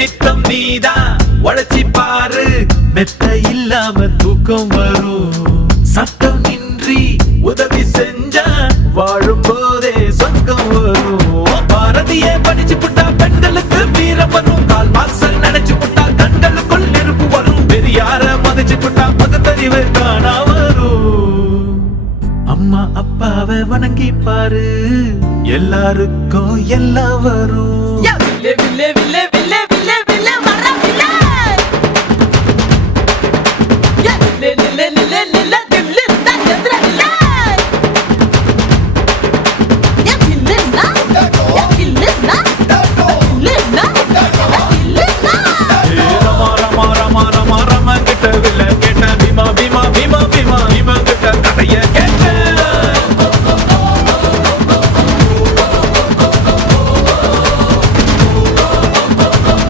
நித்தம் நீதான் உழைச்சி பாரு, மெத்த இல்லாம தூக்கம் வரும். சட்டம் இன்றி உதவி செஞ்சா வாழும் போதே சொர்க்கம் வரும். பாரதியே படிச்சு புட்டா பெண்களுக்கு வீரம் வரும். கால் மாசல் நினைச்சு புட்டா கண்களுக்குள் நெருப்பு வரும். பெரியார மதிச்சு புட்டா பகுத்தறிவு காணா வரும். அம்மா அப்பாவை வணங்கி பாரு, எல்லாருக்கும் எல்லாம் வரும்.